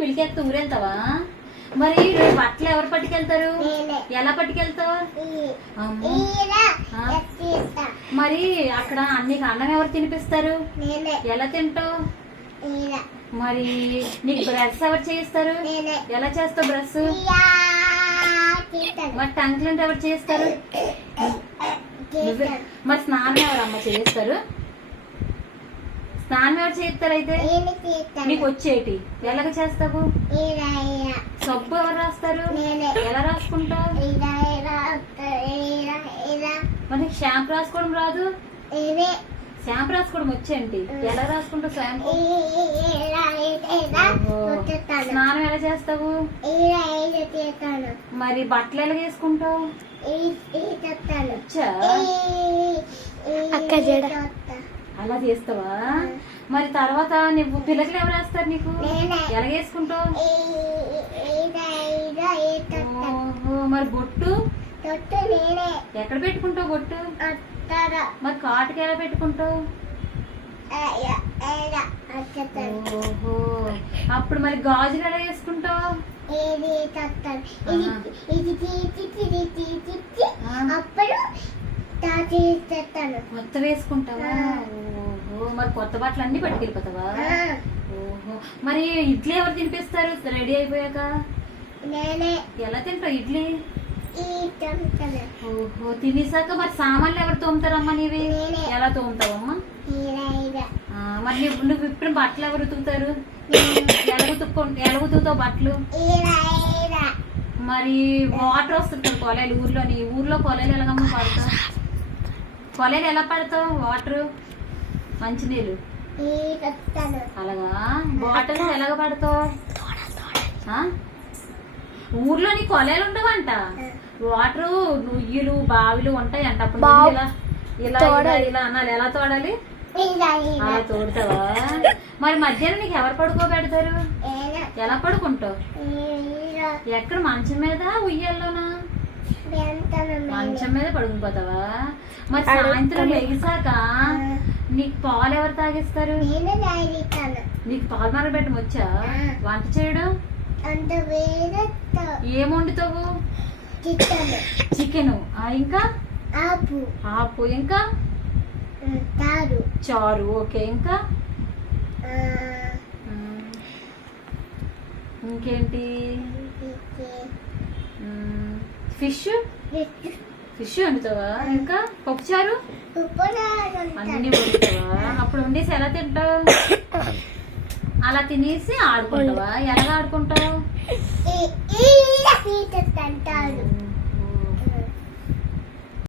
Milk ఎత్తే ఊరెళ్తావా? మరి రేపు బట్టలు ఎవరు పట్టుకెళ్తారు? ఎలా పట్టుకెళ్తావు? మరి అక్కడ నీకు అన్నం ఎవరు తినిపిస్తారు? ఎలా తింటావు? మరి నీకు బ్రష్ ఎవరు చేయిస్తారు? ఎలా చేస్తావు బ్రష్? మరి టంక్లెంట్ ఎవరు చేస్తారు? మరి స్నానం ఎవరు అమ్మ చేస్తారు? స్నానం ఎవరు చేస్తారు? అయితే నీకు వచ్చేటి ఎలాగ చేస్తావు? సబ్బు ఎవరు రాస్తారు? ఎలా రాసుకుంటావు? మరి నీకు షాంపూ రాసుకోవడం రాదు? షాంపూ రాసుకోవడం వచ్చేంటి? ఎలా రాసుకుంటావు షాంపూ? స్నానం ఎలా చేస్తావు? మరి బట్టలు ఎలా వేసుకుంటావు? అలా చేస్తావా? మరి తర్వాత నువ్వు పిల్లలు ఎవరు వేస్తారు నీకు? ఎలా వేసుకుంటావు? మరి బొట్టు ఎక్కడ పెట్టుకుంటావు బొట్టు? మరి కాటుకి ఎలా పెట్టుకుంటావు? అప్పుడు మరి గాజులు ఎలా వేసుకుంటావు? కొత్త వేసుకుంటావా? ఓహో, మరి కొత్త బట్టలు అన్ని పట్టుకెళ్ళిపోతావా? ఓహో, మరి ఇడ్లీ ఎవరు తినిపిస్తారు రెడీ అయిపోయాక? ఎలా తింటావు ఇడ్లీ? ఓహో, తినేసాక మరి సామాన్లు ఎవరు తోముతారమ్మా? నీవి ఎలా తోముతావమ్మా? మరి నువ్వు ఇప్పుడు బట్టలు ఎవరు ఉతుకుతారు? ఎలా ఉతుకుతావు బట్టలు? మరి వాటర్ వస్తుంది కొలాయిలు ఊర్లో కొలాయిలు ఎలాగమ్మా పడతావు? కొలాయిలు ఎలా పడతావు వాటర్? మంచినీళ్ళు అలాగా బాటిల్స్ ఎలాగ పడతావు? ఊర్లో నీ కొలాయిలు ఉండవంట, వాటర్ నుయ్యులు బావిలు ఉంటాయి అంట. అప్పుడు ఇలా ఇలా ఇలా అనాలి. ఎలా తోడాలి? అలా తోడుతావా? మరి మధ్యాహ్నం నీకు ఎవరు పడుకోబెడతారు? ఎలా పడుకుంటావు? ఎక్కడ? మంచం మీద ఉయ్యాల్లోనా? మంచం మీద పడుకునిపోతావా? మరి సాయంత్రం లేసాక నీకు పాలు ఎవరు తాగిస్తారు? నీకు పాలు మరగబెట్టడం వచ్చా? వంట చేయడం ఏం వండుతావు? చికెన్, ఇంకా ఆపు, ఇంకా చారు. ఓకే, ఇంకా ఇంకేంటి? ఫిష్ వండుతావా? ఇంకా పప్పుచారు అన్ని వండుతావా? అప్పుడు వండేసి ఎలా తింటావు? అలా తినేసి ఆడుకుంటావా? ఎలా ఆడుకుంటావు?